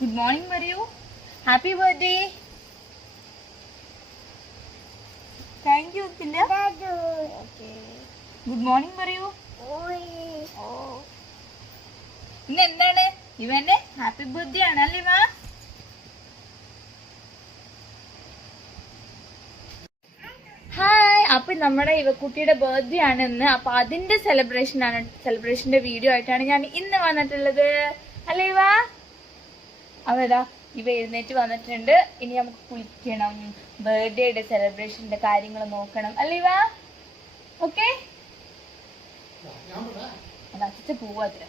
Good morning പറയൂ. Happy birthday. Thank you. Good morning പറയൂ. ഇന്ന് എന്താണ് ഇവന്റെ ഹാപ്പി ബർത്ത്ഡേ ആണല്ലേ ഇവ? ഹായ്. അപ്പൊ നമ്മുടെ ഇവക്കുട്ടിയുടെ ബർത്ത്ഡേ ആണ് ഇന്ന്. അപ്പൊ അതിന്റെ സെലിബ്രേഷന്റെ വീഡിയോ ആയിട്ടാണ് ഞാൻ ഇന്ന് വന്നിട്ടുള്ളത് അല്ലേ ഇവ? അതെടാ ഇവ എഴുന്നേറ്റ് വന്നിട്ടുണ്ട്. ഇനി നമുക്ക് കുളിക്കണം, ബർത്ത്ഡേയുടെ സെലിബ്രേഷന്റെ കാര്യങ്ങൾ നോക്കണം അല്ലേ ഇവ? ഓക്കെ, അത് അച്ഛ പോവാത്ര.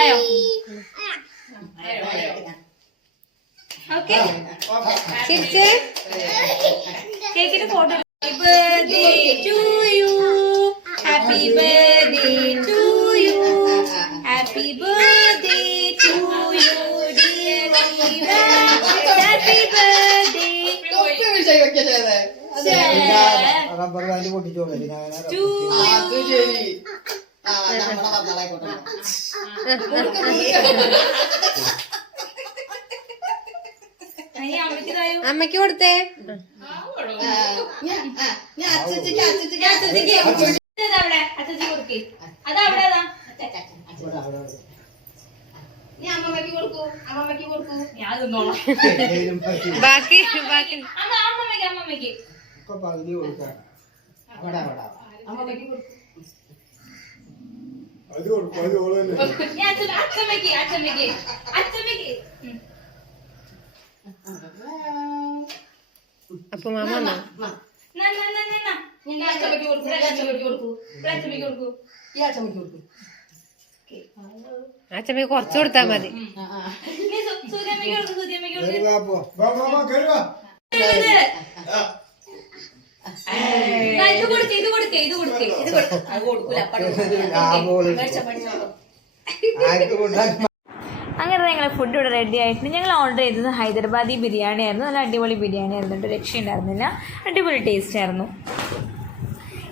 ആയോ? ഓക്കെ, കേക്കിന് photo. Happy birthday to you, happy birthday to you, happy birthday to you dear Eva, happy birthday അമ്മക്ക് കൊടുത്തേ. ബാക്കി ബാക്കി അമ്മമ്മക്ക് അപ്പൊ മാമ അച്ഛമ്മ കുറച്ച് കൊടുത്താ മതി. അങ്ങനെ ഞങ്ങൾ ഫുഡ് ഇവിടെ റെഡി ആയിട്ടുണ്ട്. ഞങ്ങൾ ഓർഡർ ചെയ്തത് ഹൈദരാബാദി ബിരിയാണി ആയിരുന്നു. നല്ല അടിപൊളി ബിരിയാണി ആയിരുന്നു, രക്ഷയുണ്ടായിരുന്നില്ല, അടിപൊളി ടേസ്റ്റ് ആയിരുന്നു.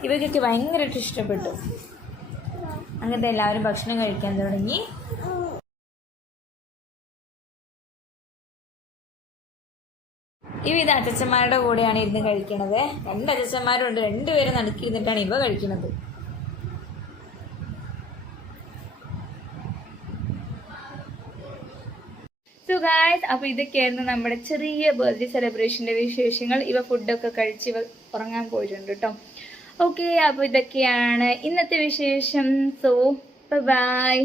ഇവയ്ക്കൊക്കെ ഭയങ്കരമായിട്ട് ഇഷ്ടപ്പെട്ടു. അങ്ങനത്തെ എല്ലാവരും ഭക്ഷണം കഴിക്കാൻ തുടങ്ങി. ഇത് അച്ചച്ചന്മാരുടെ കൂടെയാണ് ഇരുന്ന് കഴിക്കണത്. 2 അച്ചച്ചന്മാരുണ്ട്, 2 പേരും നടുക്കിയിരുന്നിട്ടാണ് ഇവ കഴിക്കുന്നത്. സോ ഗായ്സ്, അപ്പോൾ ഇതൊക്കെയായിരുന്നു നമ്മുടെ ചെറിയ ബർത്ത്ഡേ സെലിബ്രേഷൻ്റെ വിശേഷങ്ങൾ. ഇവ ഫുഡൊക്കെ കഴിച്ച് ഇവ ഉറങ്ങാൻ പോയിട്ടുണ്ട് കേട്ടോ. ഓക്കെ, അപ്പോൾ ഇതൊക്കെയാണ് ഇന്നത്തെ വിശേഷം. So by.